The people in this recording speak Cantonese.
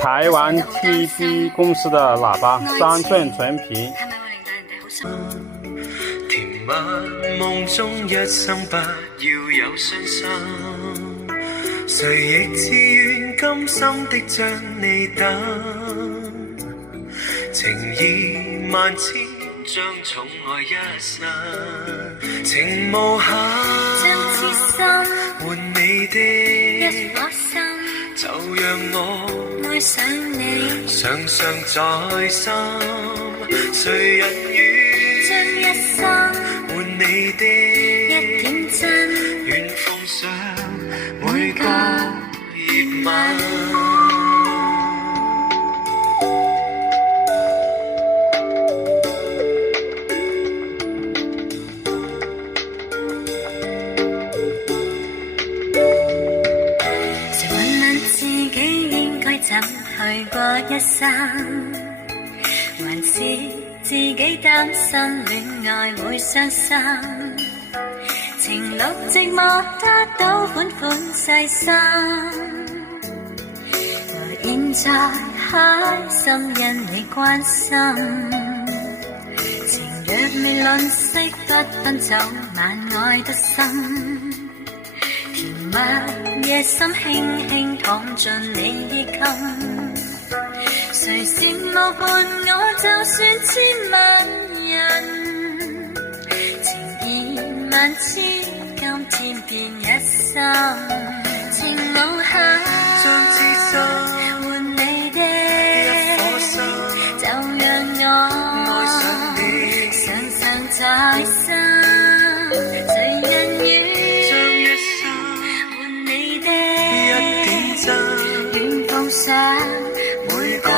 台湾TB公司的喇叭3寸全频。甜蜜梦中一生不要有傷心，誰亦自願甘心的將你等，情意萬千將寵愛一生，情無限將痴心換你的一顆心，就讓我愛上你，常常在心，誰人願將一生換你的一點真，願奉上每個夜晚。誰問問自己應該怎去過一生，還是自己擔心戀愛會傷心，情侶寂寞得到款款細心，我現在開心因你關心，情若未吝嗇不分走晚愛得深，甜蜜夜深輕輕躺進你衣襟，誰羨慕伴我就算千萬人，情意萬千今天變一生，情無限將痴心換你的一顆心，就讓我愛上你，常常在心，誰人願將一生換你的一點真，願奉上每個